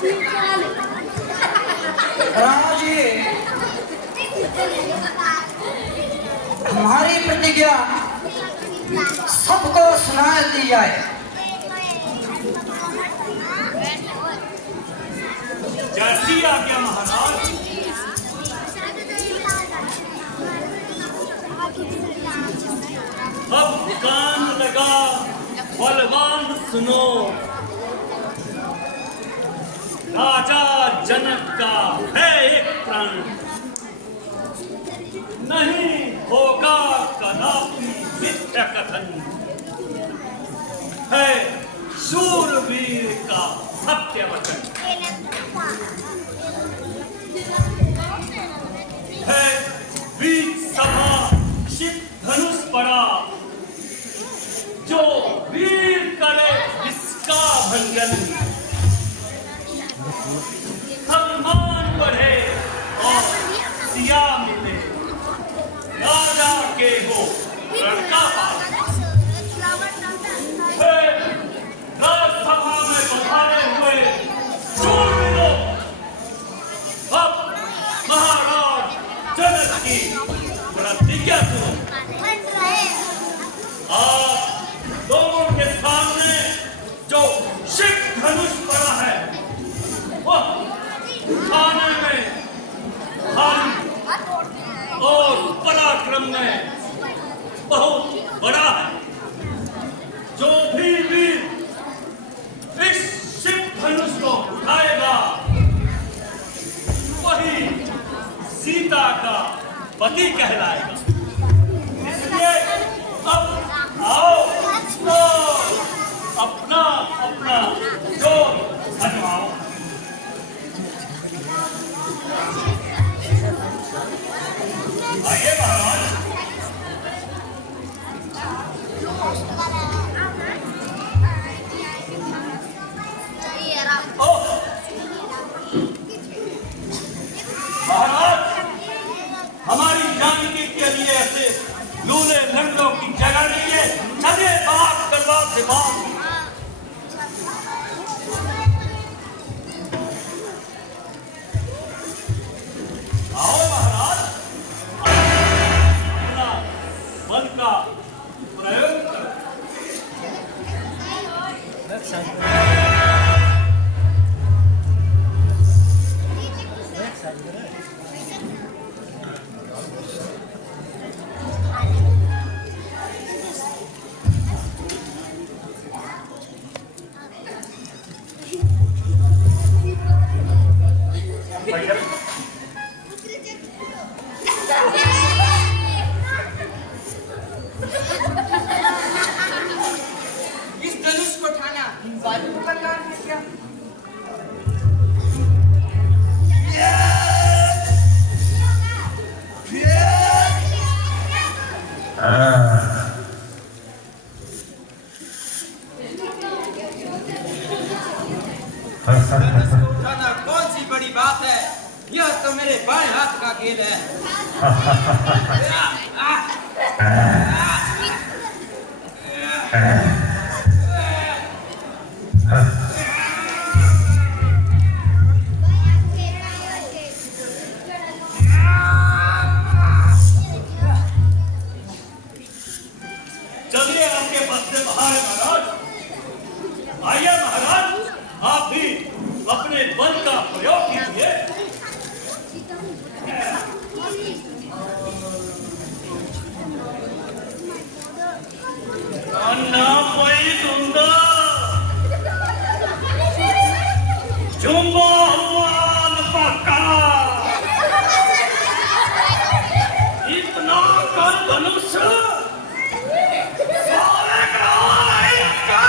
राजी हमारी प्रतिज्ञा सबको सुना दी जाए। जैसी आज्ञा महाराज। अब कान लगा बलवान सुनो, राजा जनक का है एक प्रण, नहीं होगा कदापि मिथ्या कथन, है शूरवीर का सत्य वचन, है बीच सभा शिव धनुष पड़ा, जो वीर करे इसका भंजन, सम्मान बढ़े और सिया मिले, राजा के हो लड़का राजसभा में बधाए हुए शूरवीरों, अब महाराज जनक की प्रतिज्ञा सुनो। दोनों के सामने जो शिव धनुष पड़ा है वह खाने में भारी और पराक्रम में बहुत बड़ा है। जो भी वीर इस शिव धनुष को उठाएगा वही सीता का पति कहलाएगा। इसलिए अब आओ तो अपना अपना जो बनवाओ। आइए महाराज। महाराज हमारी जानकी के लिए ऐसे लूले लंगड़ों की जगह नहीं है। चलिए बात करवा से बात। आओ महाराज अपना बल का प्रयोग करो। इस धनुष को उठाना वायु को करना है क्या? उठाना कौन सी बड़ी बात है? यह तो मेरे बाएं हाथ का खेल है। चलिए आपके पद से बाहर है महाराज। आइए महाराज आप भी अपने बल का प्रयोग कीजिए। अन्ना कोई दूंगा जुम्मा हुआन पक्का इतना कर धनुष सारे ग्रह का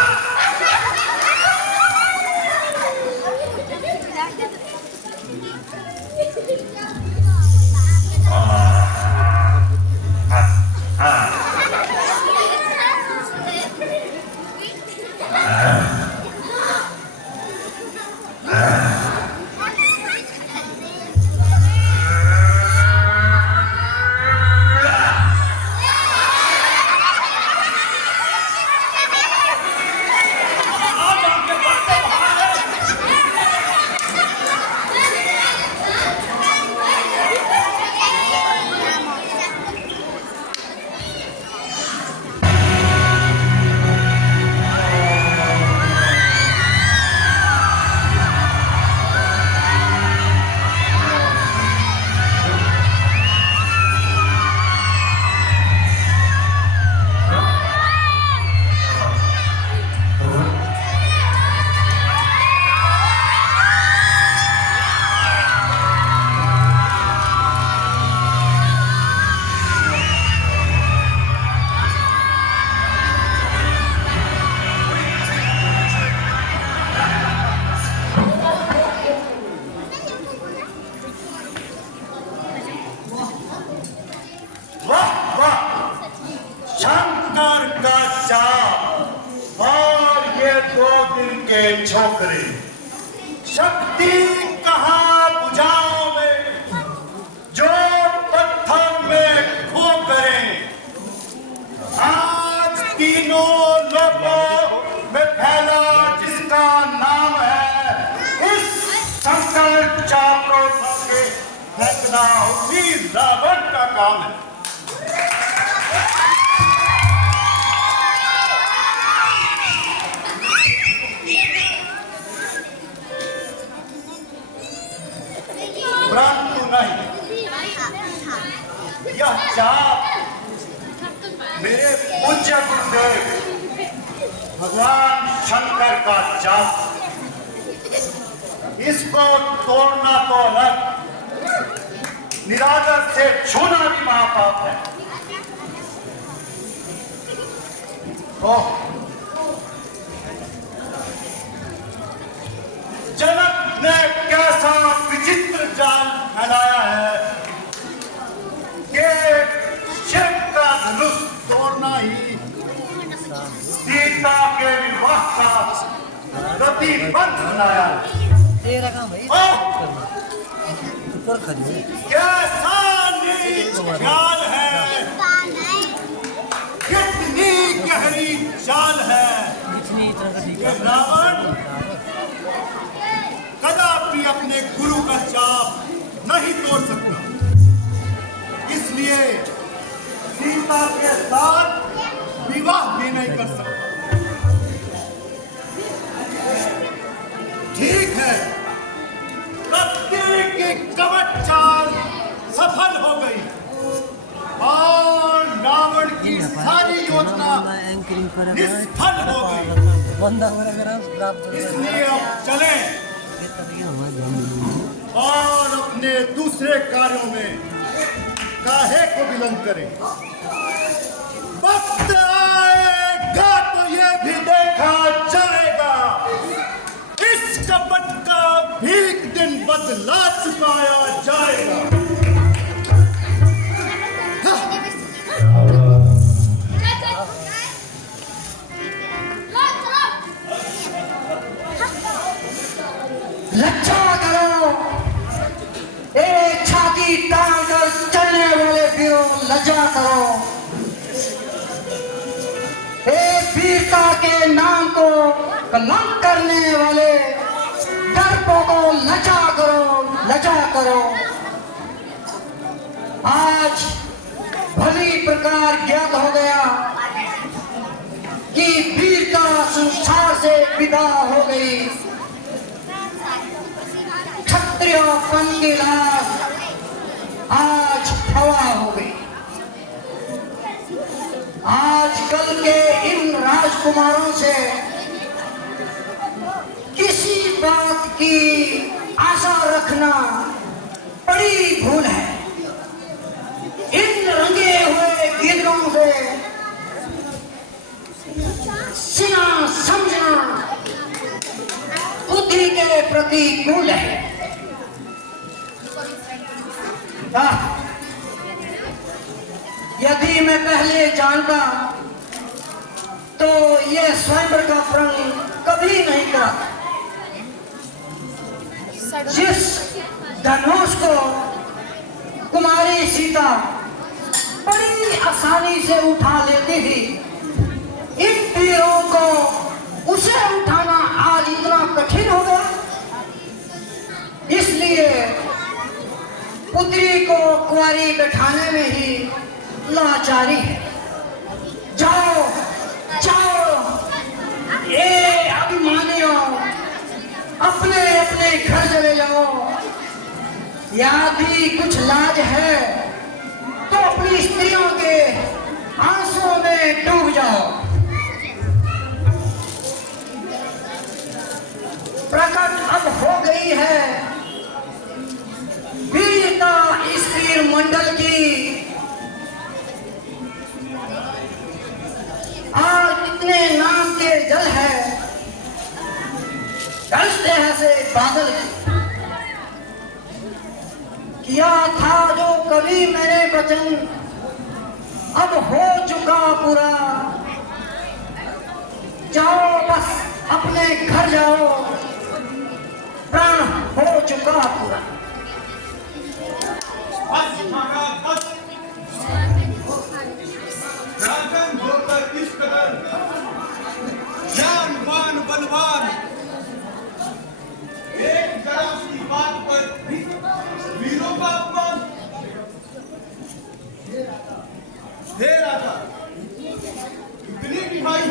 भक्ति कहाँ बुझाओं में जो पत्थर में खो करें। आज तीनों लोगों में फैला जिसका नाम है, इस संकल्प चापों के फेंकना उसी रावण का काम है। परंतु नहीं, यह चाप मेरे पूज्य गुरुदेव भगवान शंकर का चाप, इसको तोड़ना तो अलग, निरादर से छूना भी महापाप है। ओह, जनक ने कैसा विचित्र जाल फैलाया है कि शिव का धनुष तोड़ना ही सीता के विवाह का प्रतिबंध बनाया है। कैसा नीच ख्याल है, कितनी गहरी चाल है कि रावण कदापि अपने गुरु का चाप नहीं तोड़ सकता। इसलिए सीता के साथ विवाह भी नहीं कर सकता। ठीक है, कत्ती की कवच चाल सफल हो गई और रावण की सारी योजना निष्फल हो गई। इसलिए अब चलें और अपने दूसरे कार्यों में काहे को विलंब करें। वक्त आएगा तो ये भी देखा जाएगा, इस कपट का भी एक दिन बदला चुकाया जाएगा। लज्जा करो, एक छाती तान कर चलने वाले वीरों, लज्जा करो। एक वीरता के नाम को कलंक करने वाले डरपोकों, लज्जा करो, लज्जा करो। आज भली प्रकार ज्ञात हो गया कि वीरता संसार से विदा हो गई। क्षत्रियपन की लाश आज हवा हो गई। आजकल के इन राजकुमारों से किसी बात की आशा रखना बड़ी भूल है। इन रंगे हुए गिदड़ों से सीना समझना बुद्धि के प्रतिकूल है। यदि मैं पहले जानता तो यह स्वयंवर का प्रण कभी नहीं करा। जिस धनुष को कुमारी सीता बड़ी आसानी से उठा लेती थी, इन वीरों को उसे उठाना आज इतना कठिन हो गया। इसलिए पुत्री को कुंवारी बैठाने में ही लाचारी है। जाओ जाओ, ये अभिमानियों, अपने अपने घर चले जाओ। यदि कुछ लाज है तो अपनी स्त्रियों के आंसुओं में डूब जाओ। प्रकट अब हो गई है वीरता इस वीर मंडल की। आज कितने नाम के जल है, गरजते हैं से बादल। किया था जो कभी मैंने वचन, अब हो चुका पूरा। जाओ बस अपने घर जाओ, प्राण हो चुका पूरा। बस महाराज बस। राजन होकर इस कदर ज्ञानवान बलवान एक जरा सी बात पर वीरों का अपमान। हे राजा, इतनी भी भाई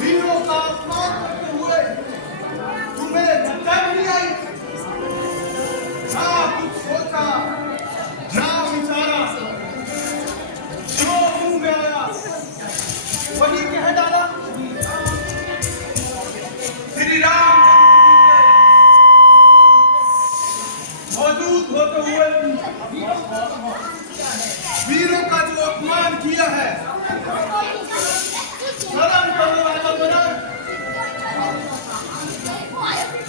वीरों का अपमान करते हुए तुम्हें लज्जा नहीं आई? ना कुछ सोचा ना विचारा, जो मुंह में आया वही कह डाला। श्री राम मौजूद होते हुए वीरों का जो अपमान किया है, सदन करने वाला बना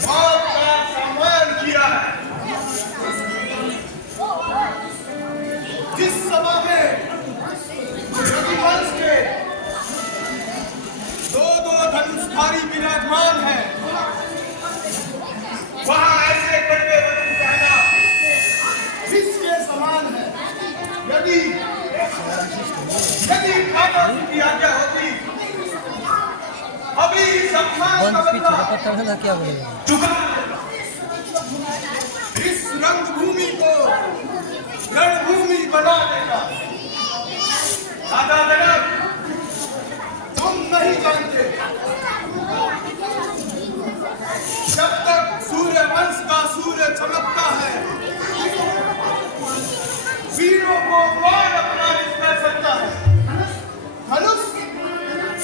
मौत का सम्मान किया है। जिस सभा में रविवंश के दो धनुषधारी विराजमान हैं, वहां ऐसे कड़वे वचन कहना किसके समान है? यदि खानों की आज्ञा होती, अभी सम्मान का बदला क्या बोलेगा? चुका इस रंगभूमि को रणभूमि बना देगा। राजा जनक, तुम नहीं जानते, जब तक सूर्य वंश का सूर्य चमकता है, वीरों को कौन अपमानित कर सकता है? धनुष,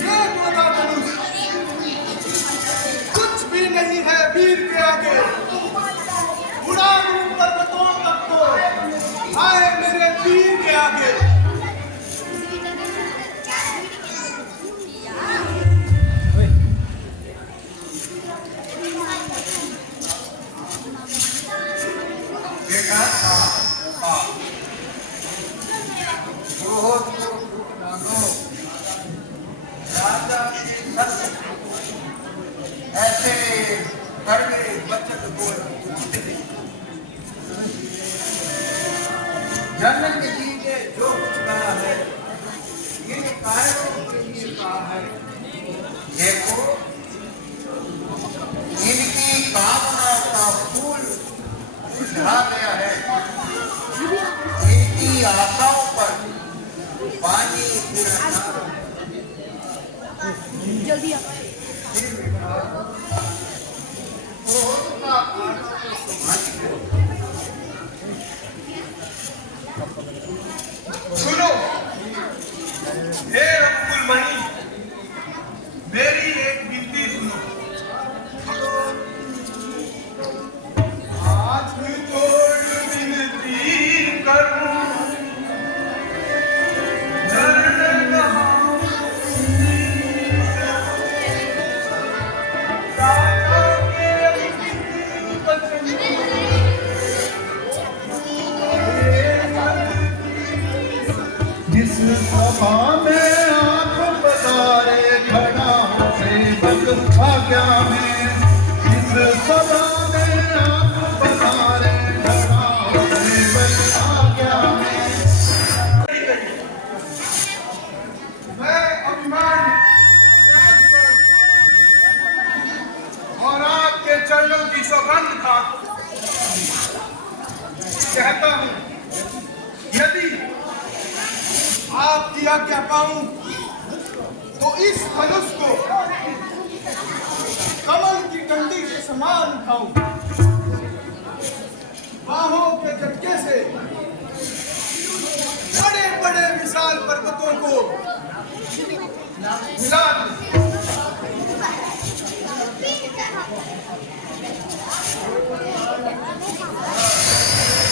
ये गोदा धनुष कुछ भी नहीं है वीर के आगे। उड़ा दूं पर्वतों तक को, आए मेरे वीर के आगे। ऐसे कड़वे वचन बोलते जनक जी ने जो कुछ कहा है, ये कायरों के लिए कहा है। देखो, इनकी कामना का फूल झड़ा गया है, इनकी आशाओं पर पानी गिरा। जल्दी सुनो, हे रघुकुल मणि, मेरी एक विनती सुनो। हाथ जोड़ विनती करूं, चरण जिस सभा में आप पधारे खड़ा सेवक आज्ञा में, जिस सभा में आप पधारे खड़ा सेवक आज्ञा में। मैं अभिमान और आपके चरणों की सौगंध का कहता हूं, यदि आपकी आज्ञा पाऊं तो इस धनुष को कमल की डंडी के समान उठाऊं, बाहों के झटके से बड़े बड़े विशाल पर्वतों को हिला दूं।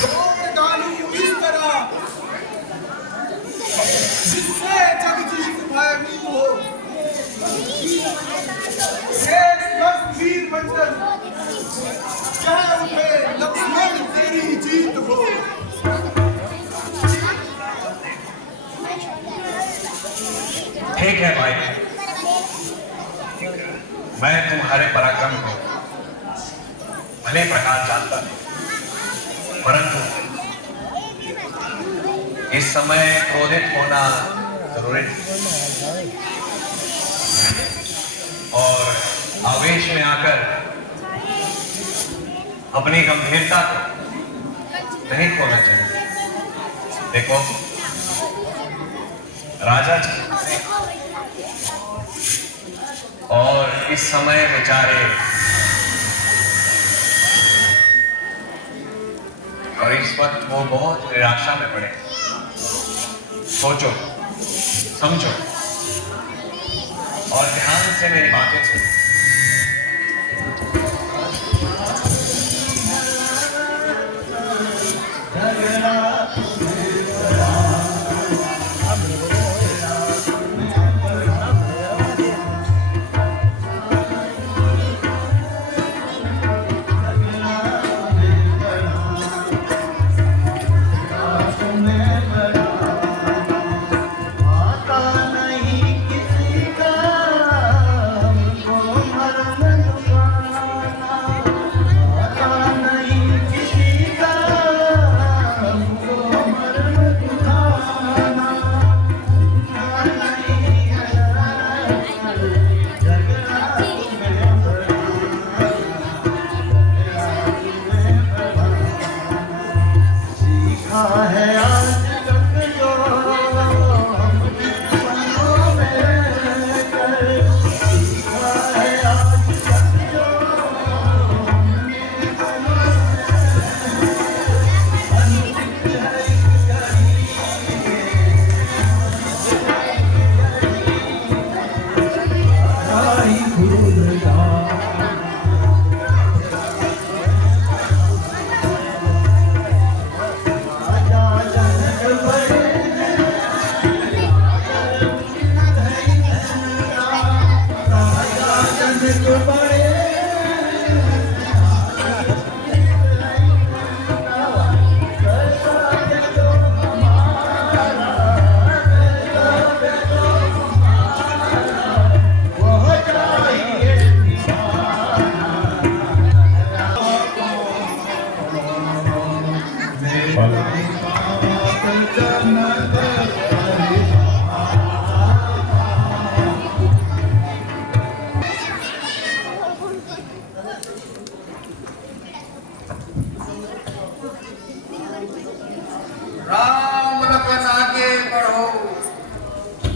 तोड़ डालूं इस तरह जिससे जगजीत भयभीत हो। शेष वीर मंडल कह उठे, लक्ष्मण तेरी जीत हो। ठीक है भाई, मैं तुम्हारे पराक्रम को अनेक प्रकार जानता है, परंतु इस समय क्रोधित होना जरूरी नहीं और आवेश में आकर अपनी गंभीरता को नहीं खोना चाहिए। देखो राजा जी और इस समय बेचारे और इस वक्त वो बहुत निराशा में पड़े। सोचो, समझो और ध्यान से मेरी बातें सुनो। राम लखन आगे बढ़ो,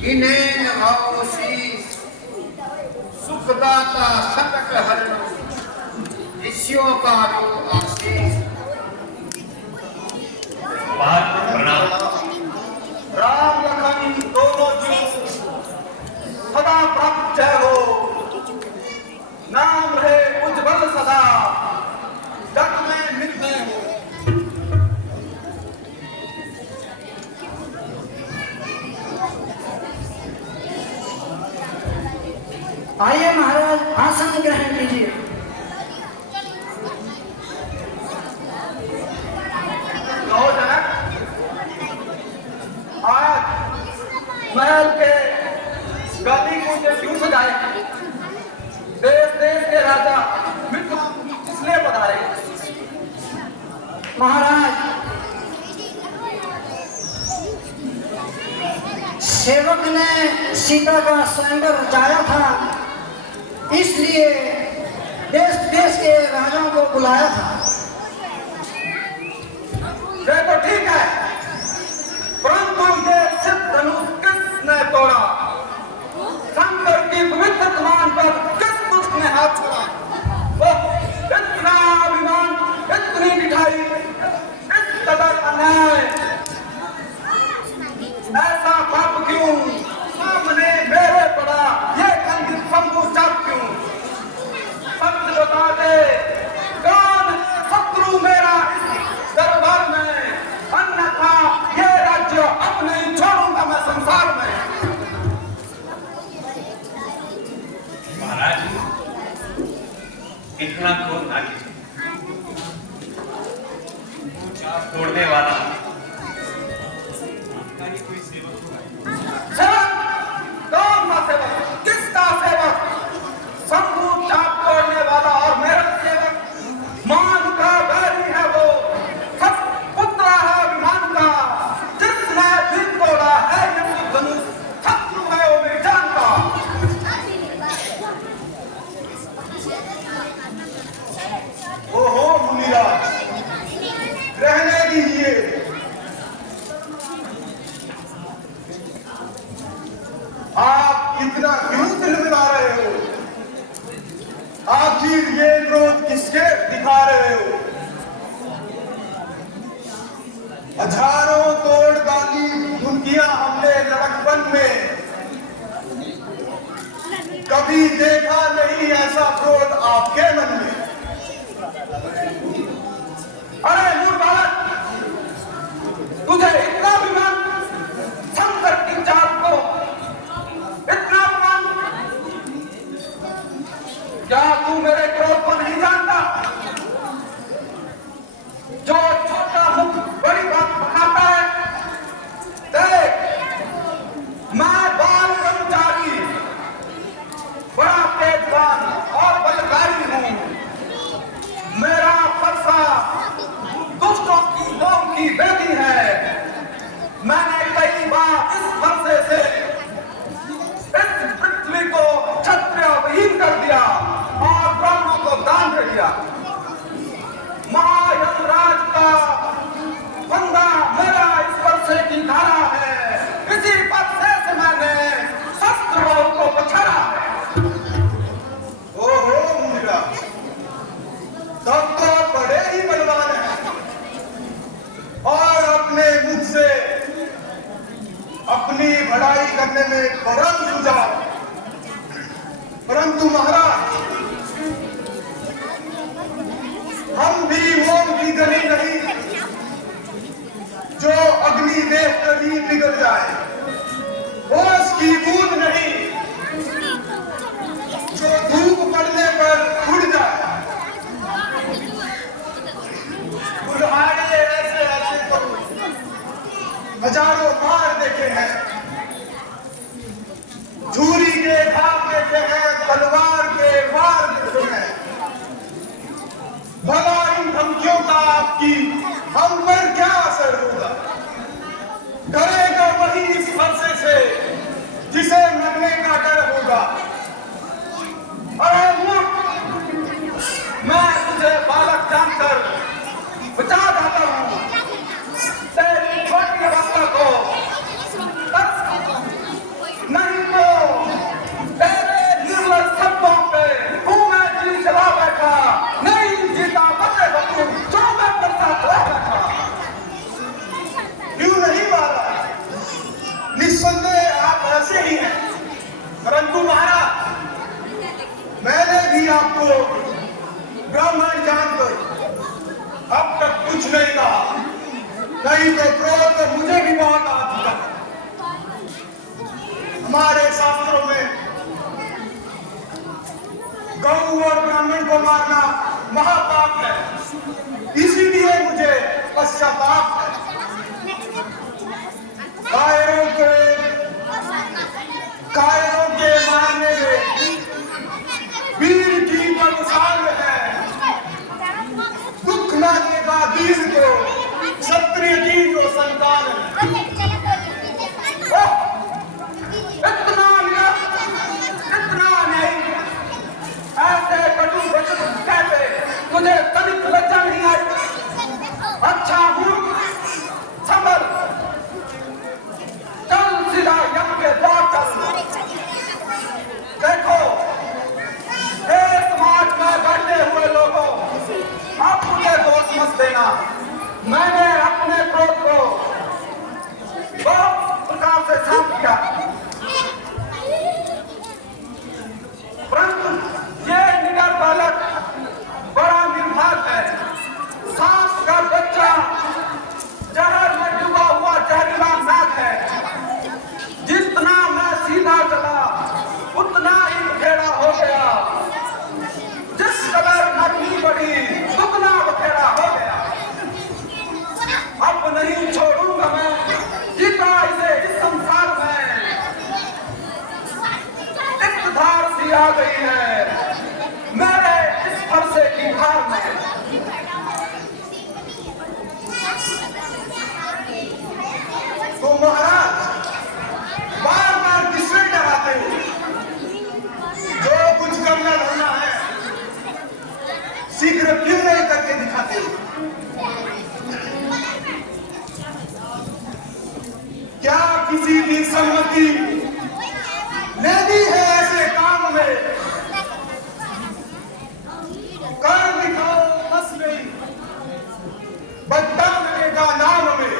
इन्हें नभाओ शीस, सुखदाता संकट हरण, ऋषियों का दो आशीष। प्रणाम। राम लखन दोनों जीव सदा प्राप्त जय हो, नाम रहे उज्जवल सदा, जग में मिलते हो। आइए महाराज, आसन ग्रहण कीजिए। कहो जनक, आज महल के गादी को जो क्यों सजाए? देश देश के राजा मित्र इसलिए पधारे। महाराज, सेवक ने सीता का स्वयंवर रचाया था, इसलिए देश देश के राजाओं को बुलाया था। ये तो ठीक है, परंतु ये सिद्ध धनुष किसने तोड़ा? शंकर की पवित्र कमान पर किस दुष्ट ने हाथ छोड़ा? ओह, इतना अभिमान, इतनी मिठाई, इस कदर अन्याय, ऐसा पाप क्यों सामने मेरे पड़ा? ये कंधित शंभु चाप क्यों? सत्य बता दे, कौन है शत्रु मेरा इस दरबार में? अन्यथा ये राज्य अपने ही छोड़ूंगा मैं संसार में। महाराज, इतना क्रोध ना कीजिए। चाप तोड़ने वाला सेवक, कौन सा सेवक? किसका सेवक? शंभु चाप तोड़ने वाला और मेरा सेवक मान हजारों तोड़ डाली धुनकियां हमने लड़कपन में, कभी देखा नहीं ऐसा क्रोध आपके मन में। अरे मूर्ख बालक, तुझे इतना अभिमान शंकर की जात को, इतना अभिमान, क्या तू मेरे क्रोध को नहीं जानता? जो छोटा मुख बड़ी बात बनाता है, देख मैं बाल कर्मचारी, बड़ा तेजवान और बलशाली हूं। मेरा फरसा दुष्टों की दौड़ की बेटी है। मैंने कई बार इस फरसे से इस पृथ्वी को क्षत्रिय विहीन कर दिया और ब्राह्मणों को दान दे दिया। महायमराज का फंदा मेरा इस फरसे की धारा है। इसी फरसे से मैंने शस्त्रों को बचाया है। ओहो मुंडा, सब तो बड़े ही बलवान हैं और अपने मुख से अपनी भलाई करने में परम सुझाव। परंतु महाराज, हम भी वो गली नहीं जो अग्नि देख कर ही पिघल जाए, ओस की बूंद नहीं जो धूप पड़ने पर उड़ जाए। उन्हारे ऐसे ऐसे तो हजारों बार देखे हैं। झूरी के घाव देखे हैं, तलवार के वार देखे हैं। भला इन धमकियों का आपकी हम पर क्या असर होगा? डरेगा वही इस फरसे से जिसे मरने का डर होगा। अरे मूर्ख, मैं तुझे बालक जानकर बचा जाता हूँ। तेरी छोटी अवस्था को नहीं तो तेरे निर्मल शब्दों पे मैं जी चला बैठा। नहीं जीता बचे बच्चू जो मैं करता चला बैठा। क्यों नहीं मारा? निस्संदेह आप ऐसे ही हैं। परंतु महाराज, मैंने भी आपको ब्राह्मण जानकर अब तक कुछ नहीं कहा। नहीं तो क्रोध तो मुझे भी बहुत आ चुका है। हमारे शास्त्रों में गौ और ब्राह्मण को मारना महापाप है, इसीलिए मुझे पश्चाताप है। कायरों के मारने में वीर की बदसाल है। दुख लागेगा वीर को, क्षत्रिय की जो संतान है। इतना नहीं, ऐसे कटु वचन कहते तुझे तनिक लज्जा नहीं आई? अच्छा मूर्ख, संभल, चल सीधा यम के द्वार चल। देखो, हे समाज में बैठे हुए लोगों, आप मुझे दोष मत देना। मैंने अपने क्रोध को बहुत प्रकार से शांत किया, परंतु ये निडर बालक बड़ा निर्भाग है। सांप का बच्चा जहर में डूबा हुआ जहरीला नाग है। जितना मैं सीधा चला उतना ही बखेड़ा हो गया। जिस कदर नरमी बढ़ी दुगना बखेड़ा हो गया। अब नहीं छोड़ूंगा मैं जीता इसे इस संसार में। धार सी आ गई है मेरे इस फरसे की धार में। तो महाराज, बार बार किससे डराते हो? जो कुछ करना धरना है शीघ्र क्यों नहीं करके दिखाते हो? क्या किसी की सम्मति लेनी है ऐसे काम में? कर दिखाओ बस नहीं, बदला मिलेगा नाम में।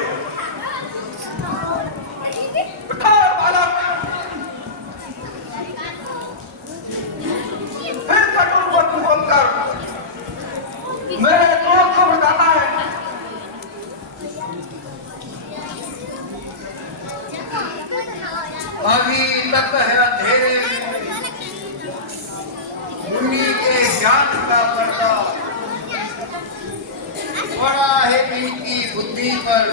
मेरे क्रोध को बताता है। अभी तक है अंधेरे में मुनि के ज्ञान का पर्दा पड़ा है इनकी बुद्धि पर,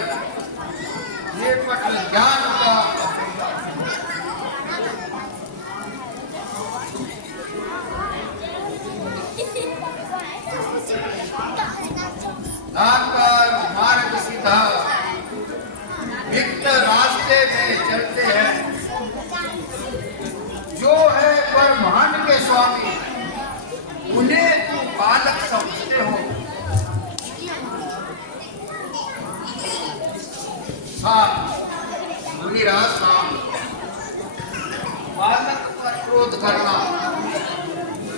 ये पट ज्ञान का। आकर मार्ग सीधा विक्त रास्ते में चलते हैं, जो है ब्रह्मांड के स्वामी उन्हें तू बालक समझते हो। हाँ मुनिराज नाम बालक पर क्रोध करना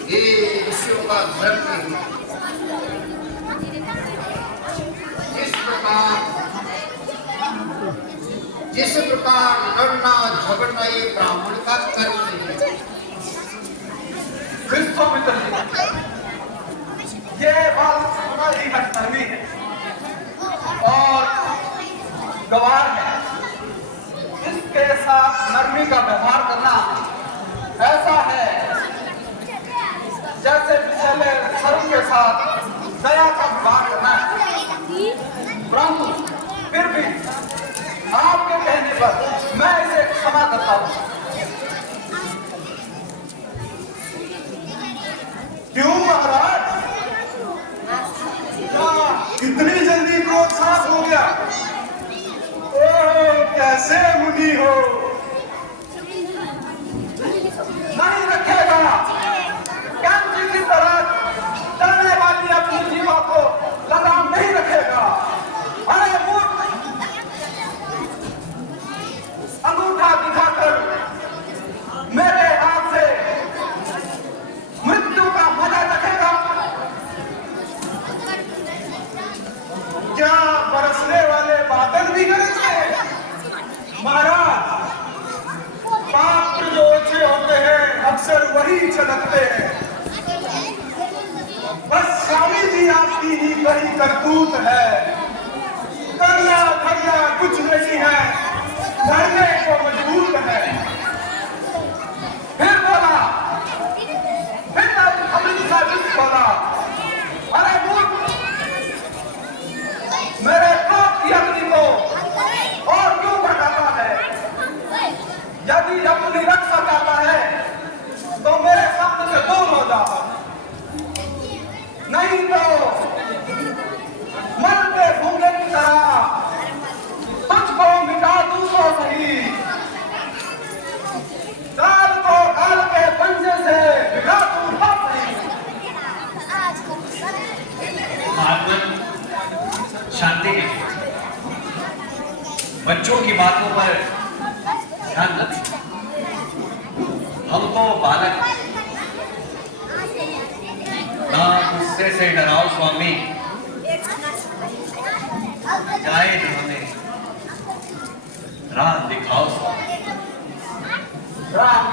ये ऋषियों का धर्म नहीं। जिस प्रकार लड़ना झगड़ना ये ब्राह्मण का कर्म नहीं है। विश्वामित्र जी, ये बात बड़ा ही हठधर्मी है और गवार है। इसके साथ नरमी का व्यवहार करना ऐसा है जैसे पिछले सरू के साथ दया का व्यवहार करना है। परंतु फिर भी आपके कहने पर मैं इसे क्षमा करता हूं। क्यों महाराज? क्या इतनी जल्दी क्रोध साफ हो गया? ओह कैसे मुनि हो? नहीं रखेगा कैंची की तरह चलने वाली अपनी जीवा को लगाम नहीं रखेगा। अरे मूर्ख, अंगूठा दिखाकर मेरे हाथ से मृत्यु का मजा चखेगा। क्या बरसने वाले बादल भी गरजते? महाराज, पात्र जो ओछे होते हैं अक्सर वही छलकते हैं। बस स्वामी जी आपकी ही बड़ी करतूत है। करना धरना कुछ नहीं है, धरने को मजबूर है। फिर बोला, फिर अमृत सा जिस बोला। अरे मूर्ख, मेरे क्रोध की अग्नि को और क्यों भड़काता है? यदि अपनी रक्षा करता है तो मेरे शब्द से दूर हो जा, नहीं तो मन के भूंगे की तरह तुझको मिटा दूं तो सही। काल को काल के पंजे से बिठा दूं तो सही। महात्मन शांति कीजिए, बच्चों की बातों पर ध्यान न दीजिए। हम तो बालक ना गुस्से से डराओ स्वामी, जाए जिन्होंने राह दिखाओ स्वामी। राम,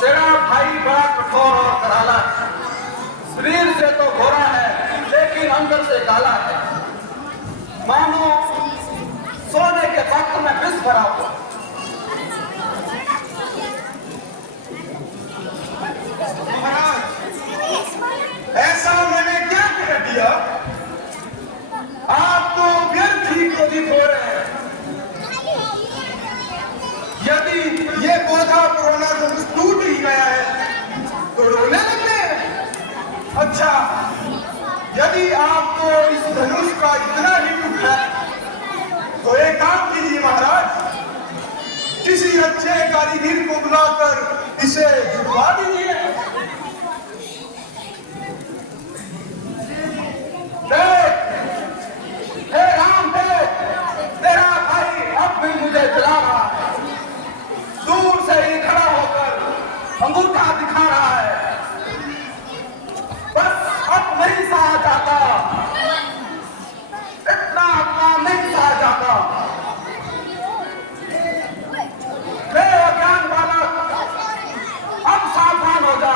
तेरा भाई बड़ा कठोर और कराला है। शरीर से तो गोरा है लेकिन अंदर से काला है, मानो सोने के वक्त में विष भरा हुआ। महाराज, ऐसा मैंने क्या कह दिया? आप तो व्यर्थ ही क्रोधित हो रहे हैं। यदि ये पौधा पुराना धनुष टूट ही गया है तो रोने लगते हैं। अच्छा, यदि आपको इस धनुष का इतना ही दुख है तो एक काम कीजिए महाराज, किसी अच्छे कारीगर को बुलाकर इसे जुड़वा दीजिए। देख, हे राम देख, तेरा भाई अब भी मुझे बुला रहा है। दूर से ही खड़ा होकर अंगूठा दिखा रहा है। बस अब नहीं सहा जाता, इतना अपना नहीं सहा जाता। अज्ञान बालक, अब सावधान हो जा।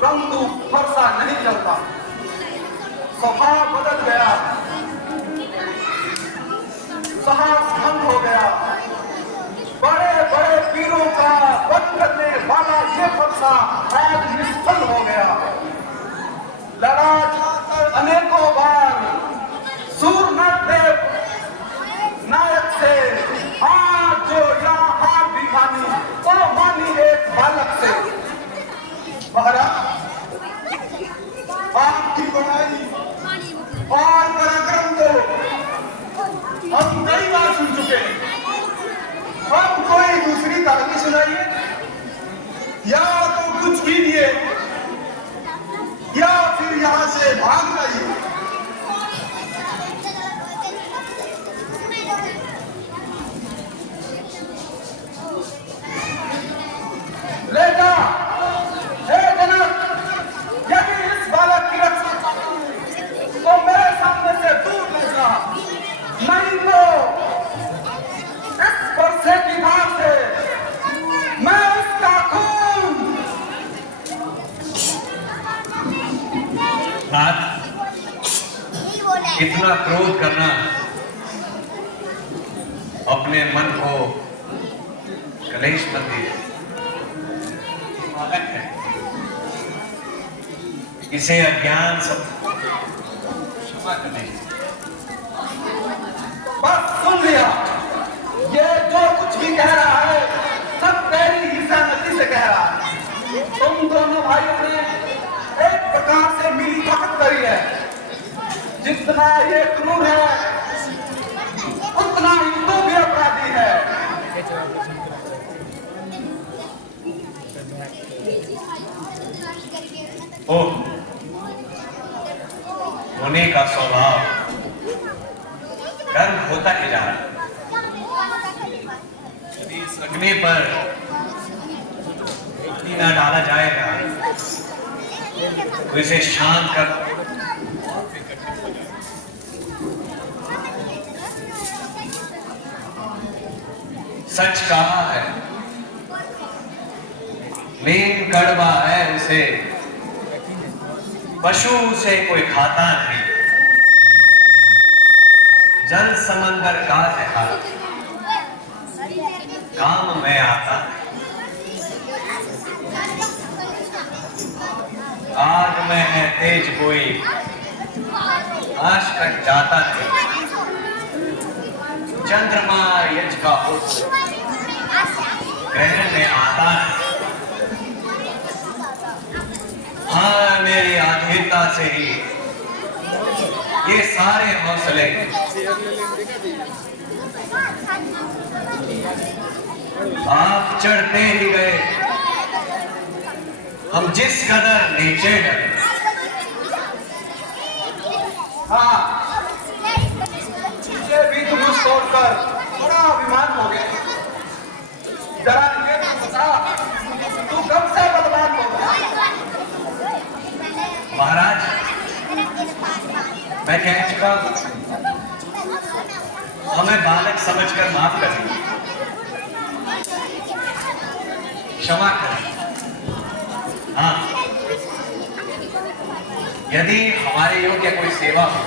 परंतु फरसा नहीं चलता। स्वभाव बदल गया, साहस भंग हो गया। बड़े बड़े पीरों का वध करने वाला ये फरसा आज निष्फल हो गया। लड़ा जाकर अनेकों बार सूरनाथ नायक से, आज जो यहाँ हार भी मानी वो मानी एक बालक से। महाराज, आपकी बड़ाई और पराक्रम को हम कई बार सुन चुके हैं। हम कोई दूसरी कहानी सुनाइए, या तो कुछ कीजिए या फिर यहाँ से भाग जाइए। लेगा, हे जनक, यदि इस बालक की रक्षा करता हूं तो मेरे सामने से दूर ले जा, नहीं तो इस परसे की धार से मैं इसका खून। नाथ, इतना क्रोध करना अपने मन को कलेश मत दीजिए। बालक है, इसे अज्ञान सब क्षमा कर दीजिए। बस सुन लिया, ये जो कुछ भी कह रहा है सब तेरी ही सहमति से कह रहा है। तुम दोनों भाइयों ने एक प्रकार से मिली भगत करी है। जितना ये क्रूर है उतना ही तू भी अपराधी है। ओ, होने का स्वभाव गर्म होता ही जा रहा। यदि इस अग्नि पर अग्नि न डाला जाएगा तो इसे शांत कर सच कहा है, नीम कड़वा है उसे पशु से कोई खाता नहीं। जल समंदर का जहाज काम में आता, आग में है तेज कोई आश तक जाता नहीं। चंद्रमा यज का पुत्र ग्रहण में आता है। हाँ, मेरी आधीनता से ही ये सारे हौसले आप चढ़ते ही गए। हम जिस कदर नीचे गए, हाँ, ये भी तुम छोड़कर बड़ा अभिमान हो गया। जरा ये तो बता, तू कब से बलवान हो गया? महाराज, मैं कह चुका हूं, हमें बालक समझकर माफ कर दीजिए, क्षमा करें। हाँ, यदि हमारे योग्य कोई सेवा हो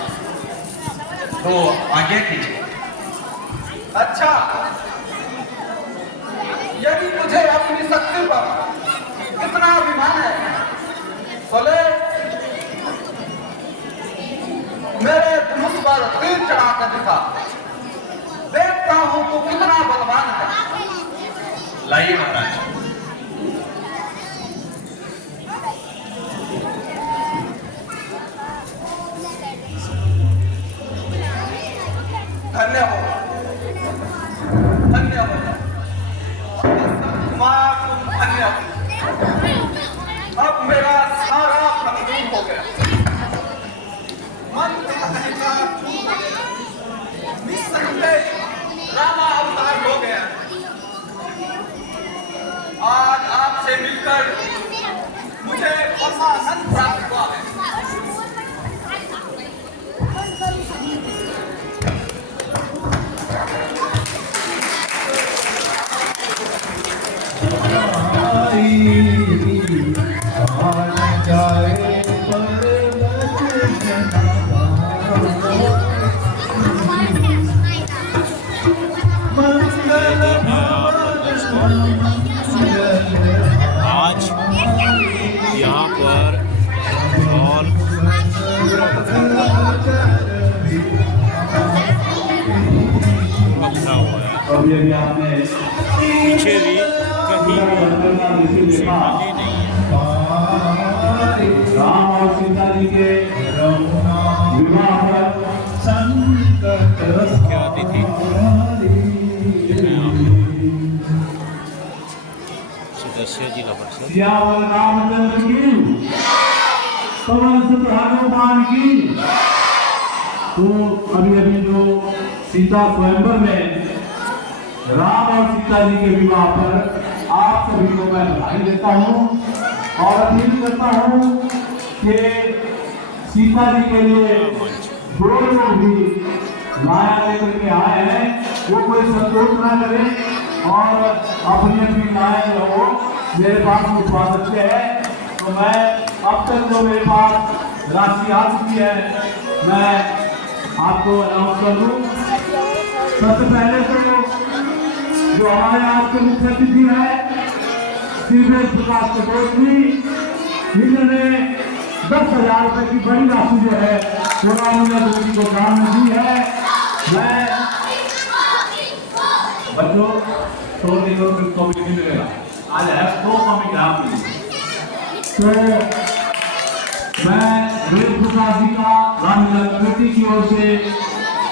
तो आज्ञा कीजिए। अच्छा, यदि तुझे अपनी शक्ति पर कितना अभिमान है तो ले, मेरे धनुष पर तीर चढ़ाकर दिखा, देखता हूं तू कितना बलवान है। लाइए महाराज। धन्य हो, धन्य हो कुमार, तुम धन्य हो। अब मेरा सारा भ्रम हो गया। मन का अहंकार निस्संदेह रामा अवतार हो गया। आज आपसे मिलकर मुझे परमानंद प्राप्त हुआ है। आई आज यहाँ पर और पकड़ा हुआ है। अभी अभी आपने पीछे भी कहीं भी शिवाजी नहीं है। राम और सीता जी के विवाह पर क्या तिथि सदस्य जिला परिषद सियावर रामचंद्र की पवन सुत हनुमान की। तो अभी अभी जो सीता स्वयंवर में राम और सीता जी के विवाह पर आप सभी को मैं बधाई देता हूँ और अपील करता हूँ कि सीता जी के लिए जो लोग भी माया लेकर के आए हैं वो कोई संकोच ना करें और अपनी अपनी माया जो हो मेरे पास उठवा सकते हैं। तो मैं अब तक जो मेरे पास राशि आ चुकी है मैं आपको अनाउंस कर दूं। सबसे पहले तो जो हमारे आज के मुख्य अतिथि है श्री प्रकाश कटोच जी, जिन्होंने 10,000 रुपए की बड़ी राशि जो है देवी को दान में दी है। मैं बच्चों छोटे कॉपी नहीं मिलेगा, आज है 2 कॉपी ग्राम की। तो मैं वेद प्रकाश जी का रामलीला कमेटी की ओर से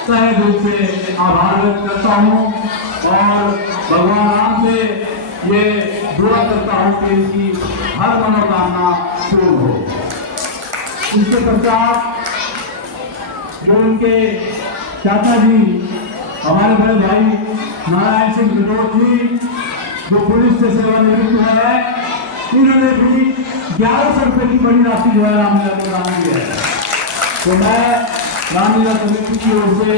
तहे दिल से आभार व्यक्त करता हूँ और भगवान राम से ये दुआ करता हूँ कि इनकी हर मनोकामना पूर्ण हो। इसके पश्चात जो उनके चाचा जी हमारे बड़े भाई नारायण सिंह कटोच जी जो पुलिस से सेवानिवृत्त है, इन्होंने भी 1100 रुपए की बड़ी राशि जो है रामलीला को दान दी है। तो मैं रामलीला कमेटी की ओर से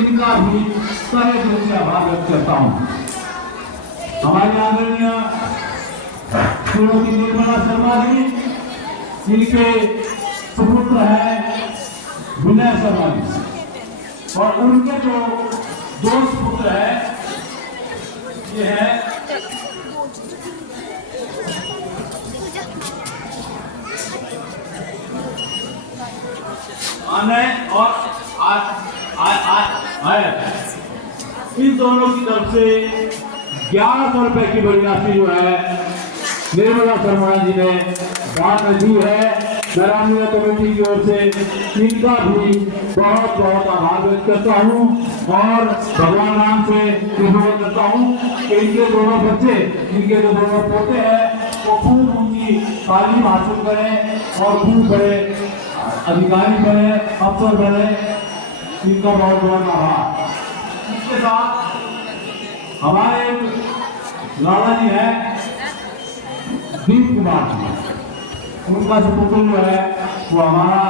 इनका भी तहे दिल से आभार व्यक्त करता हूँ। हमारे आदरणीय श्रीमती निर्मला शर्मा जी, इनके सुपुत्र है विनय शर्मा जी और उनके जो 2 सुपुत्र है ये है अनय और इन दोनों की तरफ से 1100 रुपए की बड़ी राशि जो है निर्मला शर्मा जी ने दान में दी है। मैं रामलीला कमेटी की ओर से इनका भी बहुत बहुत आभार व्यक्त करता हूँ और भगवान राम से प्रार्थना करता हूँ कि इनके दोनों बच्चे, इनके जो दोनों पोते हैं वो खूब उनकी तालीम हासिल करें और खूब बड़े अधिकारी बने, अफसर बने। इनका बहुत बहुत आभार। इसके साथ हमारे लाला जी है दीप कुमार जी, उनका सुपुत्र जो है वो हमारा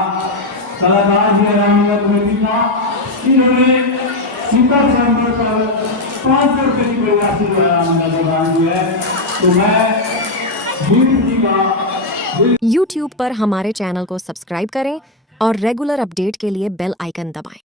कलाकार जी है रामलीला कमेटी का। इन्होंने सीता स्वयंवर पर 500 रुपए की बड़ी राशि जो है रामलीला को दान दी है। तो मैं दीप जी का YouTube पर हमारे चैनल को सब्सक्राइब करें और रेगुलर अपडेट के लिए बेल आइकन दबाएं।